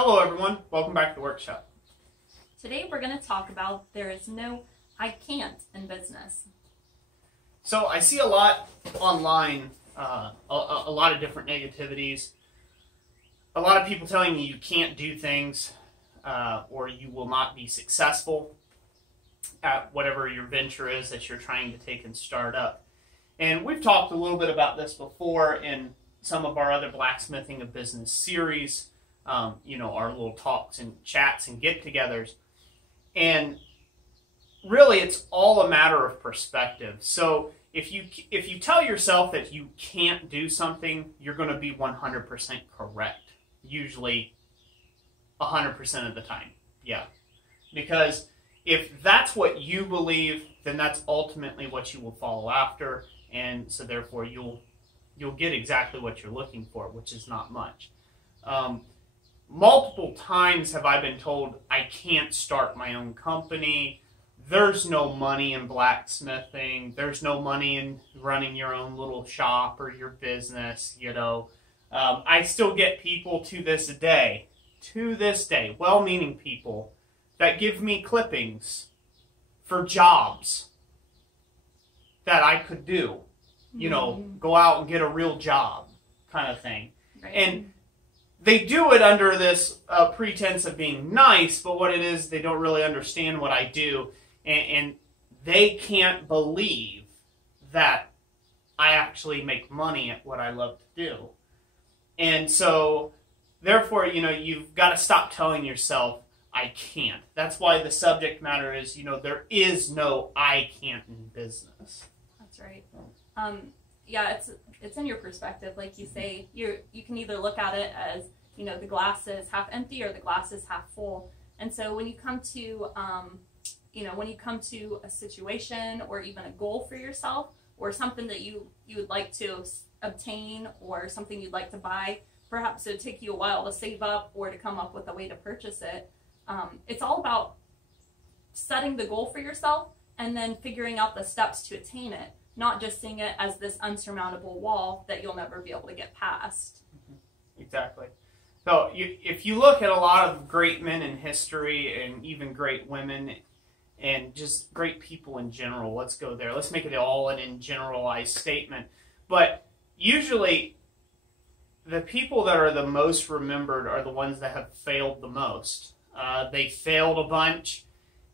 Hello everyone, welcome back to the workshop. Today we're going to talk about there is no I can't in business. So I see a lot online, a lot of different negativities, a lot of people telling you can't do things or you will not be successful at whatever your venture is that you're trying to take and start up. And we've talked a little bit about this before in some of our other Blacksmithing of Business series. Our little talks and chats and get-togethers. And really, it's all a matter of perspective. So if you tell yourself that you can't do something, you're going to be 100% correct. Usually 100% of the time. Yeah. Because if that's what you believe, then that's ultimately what you will follow after. And so therefore, you'll get exactly what you're looking for, which is not much. Multiple times have I been told I can't start my own company. There's no money in blacksmithing. There's no money in running your own little shop or your business, I still get people to this day, well-meaning people that give me clippings for jobs that I could do. Go out and get a real job kind of thing. Right. And they do it under this pretense of being nice, but what it is, they don't really understand what I do, and they can't believe that I actually make money at what I love to do. And so, therefore, you've got to stop telling yourself, I can't. That's why the subject matter is, there is no I can't in business. That's right. Yeah, it's in your perspective, like you say. You can either look at it as the glass is half empty or the glass is half full. And so when you come to a situation or even a goal for yourself or something that you would like to obtain or something you'd like to buy, perhaps it would take you a while to save up or to come up with a way to purchase it. It's all about setting the goal for yourself and then figuring out the steps to attain it. Not just seeing it as this unsurmountable wall that you'll never be able to get past. Exactly. So if you look at a lot of great men in history and even great women and just great people in general, let's go there. Let's make it all an generalized statement. But usually the people that are the most remembered are the ones that have failed the most. They failed a bunch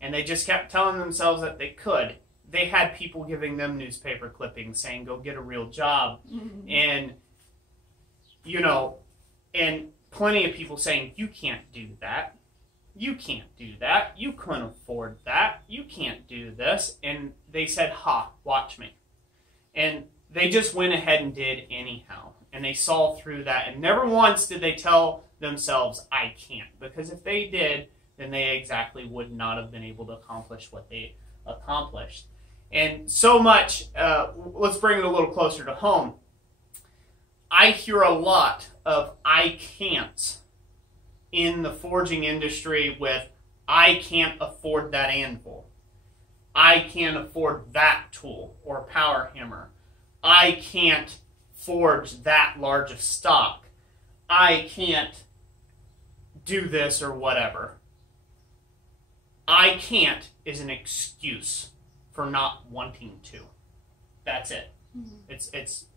and they just kept telling themselves that they could. They had people giving them newspaper clippings saying, go get a real job. Mm-hmm. And, and plenty of people saying, you can't do that. You can't do that. You couldn't afford that. You can't do this. And they said, watch me. And they just went ahead and did anyhow. And they saw through that. And never once did they tell themselves, I can't. Because if they did, then they exactly would not have been able to accomplish what they accomplished. And so much, let's bring it a little closer to home. I hear a lot of I can'ts in the forging industry with, I can't afford that anvil. I can't afford that tool or power hammer. I can't forge that large of stock. I can't do this or whatever. I can't is an excuse for not wanting to. That's it. Mm-hmm.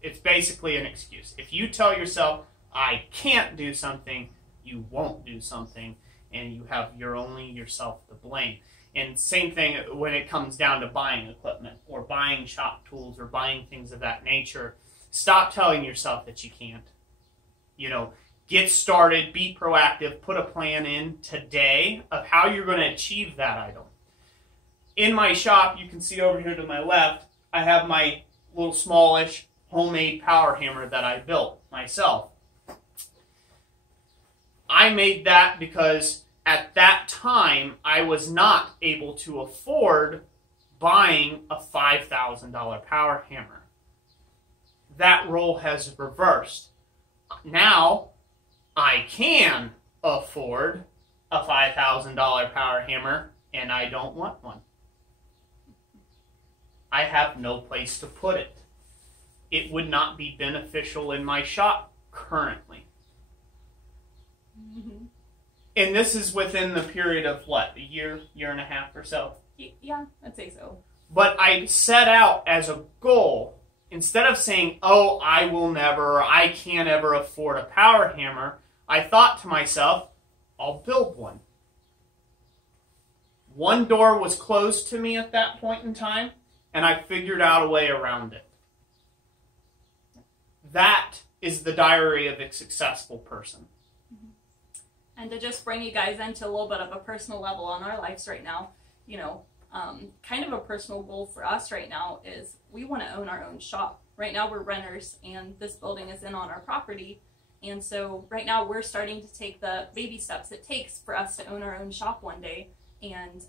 It's basically an excuse. If you tell yourself, I can't do something, you won't do something, and you have only yourself to blame. And same thing when it comes down to buying equipment or buying shop tools or buying things of that nature. Stop telling yourself that you can't. Get started, be proactive, put a plan in today of how you're going to achieve that item. In my shop, you can see over here to my left, I have my little smallish homemade power hammer that I built myself. I made that because at that time, I was not able to afford buying a $5,000 power hammer. That role has reversed. Now, I can afford a $5,000 power hammer, and I don't want one. I have no place to put it. It would not be beneficial in my shop currently. And this is within the period of what, a year, year and a half or so? Yeah, I'd say so. But I set out as a goal, instead of saying, oh, I will never, or I can't ever afford a power hammer, I thought to myself, I'll build one. One door was closed to me at that point in time, and I figured out a way around it. That is the diary of a successful person. And to just bring you guys into a little bit of a personal level on our lives right now, you know, kind of a personal goal for us right now is we want to own our own shop. Right now we're renters and this building is in on our property. And so right now we're starting to take the baby steps it takes for us to own our own shop one day. And,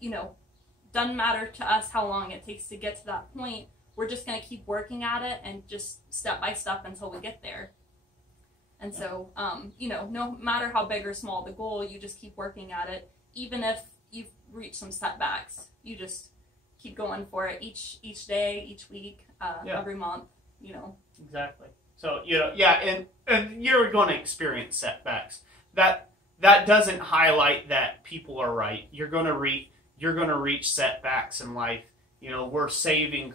you know, doesn't matter to us how long it takes to get to that point. We're just going to keep working at it and just step by step until we get there. And so, you know, no matter how big or small the goal, you just keep working at it. Even if you've reached some setbacks, you just keep going for it each day, each week, every month, you know. Exactly. So, you know, yeah, and you're going to experience setbacks. That doesn't highlight that people are right. You're going to reach setbacks in life. You know, we're saving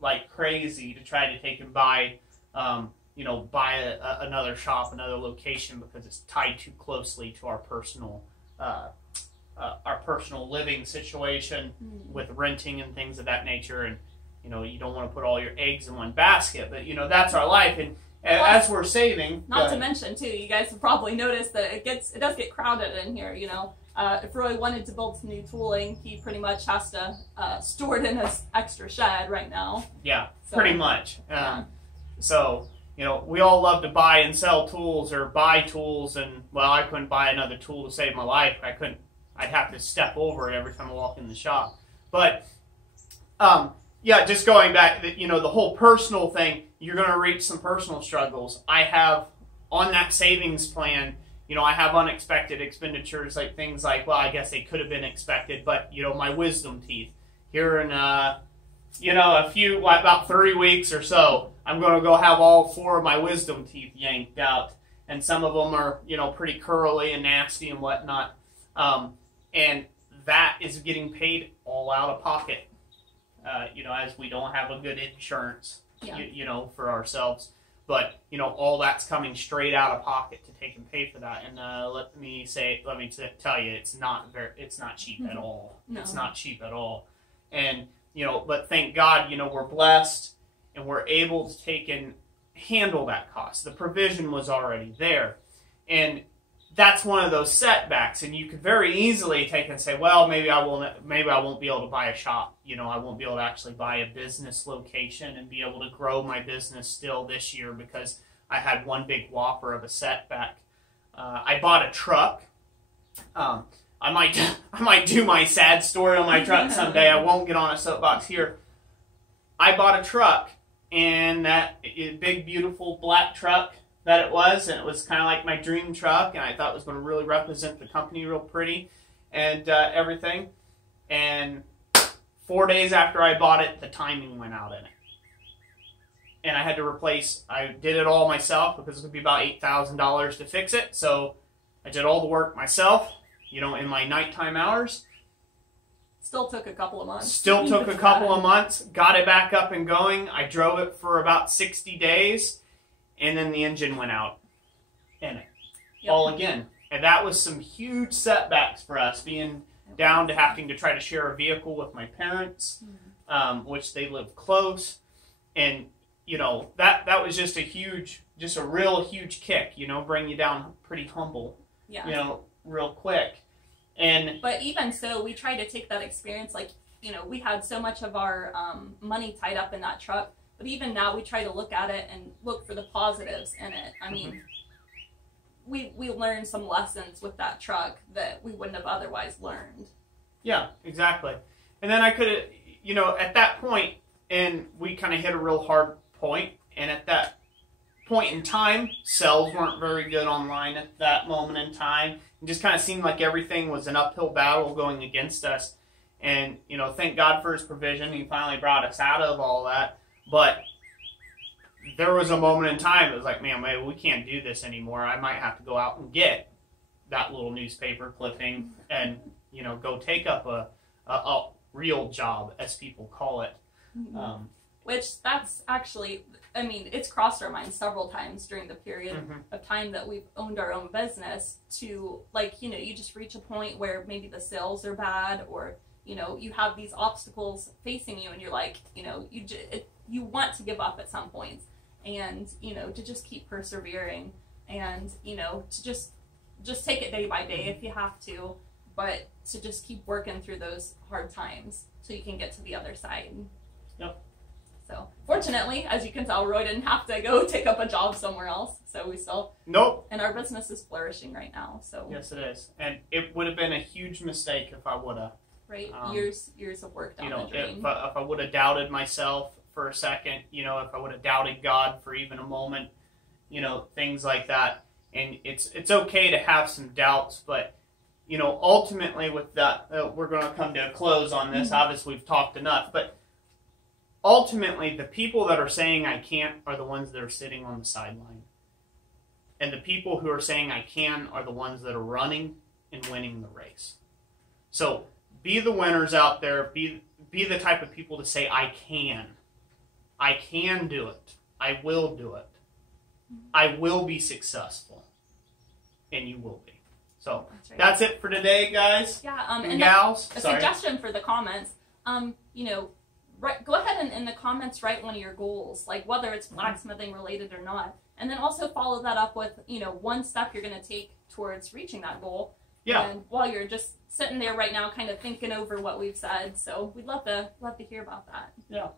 like crazy to try to take and buy, you know, buy another shop, another location, because it's tied too closely to our personal living situation with renting and things of that nature. And, you know, you don't want to put all your eggs in one basket, but, you know, that's our life. And as we're saving, not to mention too, you guys have probably noticed that it does get crowded in here. You know, if Roy wanted to build some new tooling, he pretty much has to store it in his extra shed right now. Yeah, so, pretty much. So, you know, we all love to buy and sell tools or buy tools, and well, I couldn't buy another tool to save my life. I'd have to step over it every time I walk in the shop. But yeah, just going back, you know, the whole personal thing, you're going to reach some personal struggles. I have, on that savings plan, you know, I have unexpected expenditures, like things like, well, I guess they could have been expected, but, you know, my wisdom teeth. Here in, you know, about 3 weeks or so, I'm going to go have all 4 of my wisdom teeth yanked out. And some of them are, you know, pretty curly and nasty and whatnot. And that is getting paid all out of pocket. You know, as we don't have a good insurance, you know, for ourselves. But, you know, all that's coming straight out of pocket to take and pay for that. And let me tell you, it's not cheap at all. No. It's not cheap at all. And, you know, but thank God, you know, we're blessed and we're able to take and handle that cost. The provision was already there. And that's one of those setbacks, and you could very easily take and say, well, maybe I won't be able to buy a shop. You know, I won't be able to actually buy a business location and be able to grow my business still this year because I had one big whopper of a setback. I bought a truck. I might do my sad story on my truck someday. I won't get on a soapbox here. I bought a truck, and that big, beautiful black truck that it was, and it was kind of like my dream truck, and I thought it was going to really represent the company real pretty and everything. And 4 days after I bought it, the timing went out in it. And I had to I did it all myself because it would be about $8,000 to fix it. So I did all the work myself, you know, in my nighttime hours. Still took a couple of months. Got it back up and going. I drove it for about 60 days. And then the engine went out in it. Yep. All again. And that was some huge setbacks for us, being down to having to try to share a vehicle with my parents, which they live close. And, you know, that was just a real huge kick, you know, bring you down pretty humble, you know, real quick. But even so, we tried to take that experience, like, you know, we had so much of our money tied up in that truck. But even now, we try to look at it and look for the positives in it. I mean, we learned some lessons with that truck that we wouldn't have otherwise learned. Yeah, exactly. And then I could have, you know, at that point, and we kind of hit a real hard point. And at that point in time, sales weren't very good online at that moment in time. It just kind of seemed like everything was an uphill battle going against us. And, you know, thank God for his provision. He finally brought us out of all that. But there was a moment in time it was like, man, maybe we can't do this anymore. I might have to go out and get that little newspaper clipping and, you know, go take up a real job, as people call it. Which that's actually, I mean, it's crossed our minds several times during the period of time that we've owned our own business to, like, you know, you just reach a point where maybe the sales are bad, or, you know, you have these obstacles facing you and you're like, you know, you want to give up at some point, and, you know, to just keep persevering and, you know, to just take it day by day if you have to, but to just keep working through those hard times so you can get to the other side. Yep. So, fortunately, as you can tell, Roy didn't have to go take up a job somewhere else. So we still... Nope. And our business is flourishing right now. So yes, it is. And it would have been a huge mistake if I would have... Right. Years of work down the drain. If I would have doubted myself for a second, you know, if I would have doubted God for even a moment, you know, things like that. And it's okay to have some doubts, but, you know, ultimately with that, we're going to come to a close on this. Obviously, we've talked enough, but ultimately, the people that are saying I can't are the ones that are sitting on the sideline. And the people who are saying I can are the ones that are running and winning the race. So be the winners out there. Be the type of people to say I can. I can do it. I will do it. I will be successful. And you will be. So that's it for today, guys. Yeah, and gals. A suggestion for the comments. You know, go ahead and in the comments write one of your goals, like whether it's blacksmithing related or not, and then also follow that up with, you know, one step you're going to take towards reaching that goal. Yeah. And while you're just sitting there right now, kind of thinking over what we've said, so we'd love to hear about that. Yeah.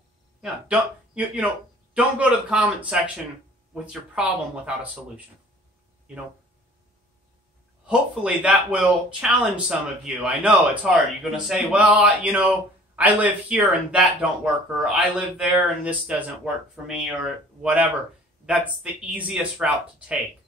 Yeah. Don't go to the comment section with your problem without a solution. You know. Hopefully that will challenge some of you. I know it's hard. You're going to say, well, you know, I live here and that don't work, or I live there and this doesn't work for me, or whatever. That's the easiest route to take.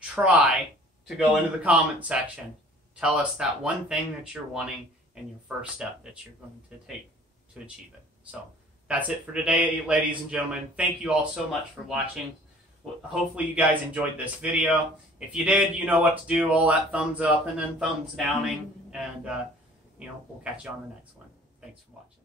Try to go into the comment section. Tell us that one thing that you're wanting and your first step that you're going to take to achieve it. So that's it for today, ladies and gentlemen. Thank you all so much for watching. Hopefully you guys enjoyed this video. If you did, you know what to do. All that thumbs up and then thumbs downing. And, you know, we'll catch you on the next one. Thanks for watching.